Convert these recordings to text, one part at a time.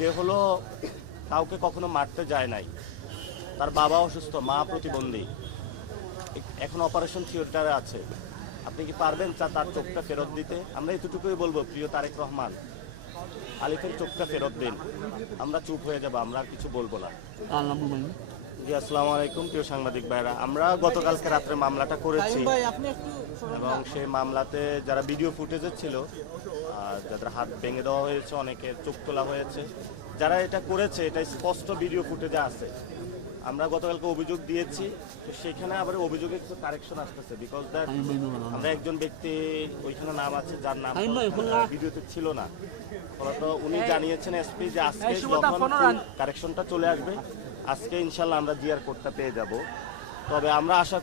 যে হলো কাউকে কখনো মারতে যায় নাই, তার বাবা অসুস্থ, মা প্রতিবন্ধী, এখন অপারেশন থিয়েটারে আছে। আপনি কি পারবেন তার চোখটা ফেরত দিতে? আমরা এতটুকুই বলবো, প্রিয় তারেক রহমান, আলিফের চোখটা ফেরত দিন। আমরা চুপ হয়ে যাবো, আমরা আর কিছু বলবো না। জি, আসসালামু আলাইকুম প্রিয় সাংবাদিক ভাইরা। আমরা গতকালকে রাত্রে মামলাটা করেছি এবং সেই মামলাতে যারা ভিডিও ফুটেজে ছিল, যাদের হাত ভেঙে দেওয়া হয়েছে, অনেকের চোখ তোলা হয়েছে, যারা এটা করেছে এটা স্পষ্ট ভিডিও ফুটেজে আছে। আমরা গতকালকে অভিযোগ দিয়েছি, তো সেখানে আবার অভিযোগে কিছু কারেকশন আসতেছে, বিকজ দ্যাট আমরা একজন ব্যক্তি ওইখানে নাম আছে যার নাম ভিডিওতে ছিল না। ফলত উনি জানিয়েছেন এসপি যে আজকে যখন কারেকশনটা চলে আসবে, আজকে ইনশাল্লাহ আমরা জিআর কোডটা পেয়ে যাব। তবে আমরা আশা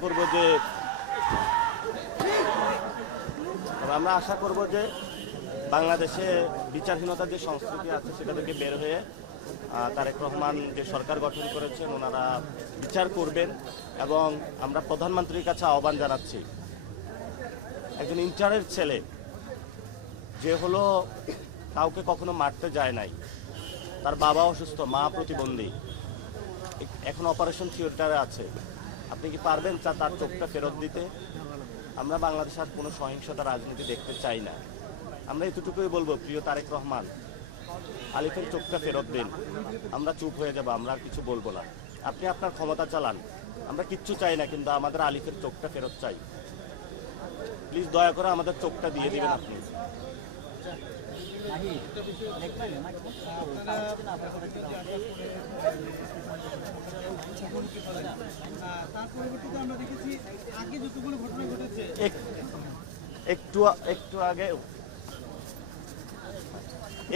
করব যে বাংলাদেশে বিচারহীনতার যে সংস্কৃতি আছে সেটা থেকে বের হয়ে তারেক রহমান যে সরকার গঠন করেছেন ওনারা বিচার করবেন। এবং আমরা প্রধানমন্ত্রীর কাছে আহ্বান জানাচ্ছি, একজন ইন্টারের ছেলে যে হলো কাউকে কখনো মারতে যায় নাই, তার বাবা অসুস্থ, মা প্রতিবন্ধী, এখন অপারেশন থিয়েটারে আছে। আপনি কি পারবেন তার চোখটা ফেরত দিতে? আমরা বাংলাদেশে আর কোনো সহিংসতা রাজনীতি দেখতে চাই না। আমরা এতটুকুই বলবো, প্রিয় তারেক রহমান, আলিফের চোখটা ফেরত দিন। আমরা চুপ হয়ে যাবো, আমরা আর কিছু বলবো না। আপনি আপনার ক্ষমতা চালান, আমরা কিচ্ছু চাই না, কিন্তু আমাদের আলিফের চোখটা ফেরত চাই। প্লিজ দয়া করে আমাদের চোখটা দিয়ে দিবেন আপনি।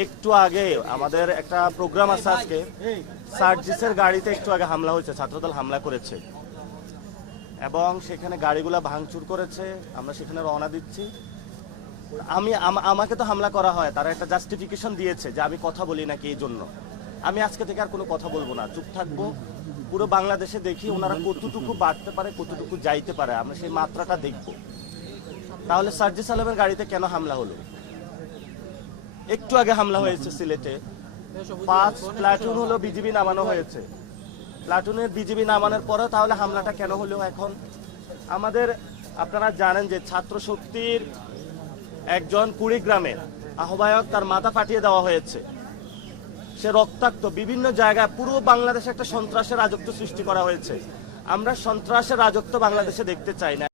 একটু আগে আমাদের একটা প্রোগ্রাম আছে আজকে, সার্জিসের গাড়িতে একটু আগে হামলা হয়েছে, ছাত্রদল হামলা করেছে এবং সেখানে গাড়িগুলা ভাঙচুর করেছে। আমরা সেখানে রওনা দিচ্ছি। আমাকে তো হামলা করা হয়, তারা একটা জাস্টিফিকেশন দিয়েছে যে আমি কথা বলি নাকি, এই জন্য আমি আজকে থেকে আর কোনো কথা বলবো না, চুপ থাকবো। পুরো বাংলাদেশে দেখি ওনারা কতটুকু বাড়তে পারে, কতটুকু যাইতে পারে, আমরা সেই মাত্রাটা দেখব। তাহলে সার্জিস আলমের গাড়িতে কেন হামলা হলো? একটু আগে হামলা হয়েছে সিলেটে, 5 প্লাটুন হলো বিজিবি নামানো হয়েছে। প্লাটুনের বিজিবি নামানোর পরেও তাহলে হামলাটা কেন হলো এখন? আমাদের আপনারা জানেন যে ছাত্র শক্তির একজন কুড়িগ্রামের আহ্বায়ক, তার মাথা ফাটিয়ে দেওয়া হয়েছে, সে রক্তাক্ত। বিভিন্ন জায়গায় পুরো বাংলাদেশে একটা সন্ত্রাসের রাজত্ব সৃষ্টি করা হয়েছে। আমরা সন্ত্রাসের রাজত্ব বাংলাদেশে দেখতে চাই না।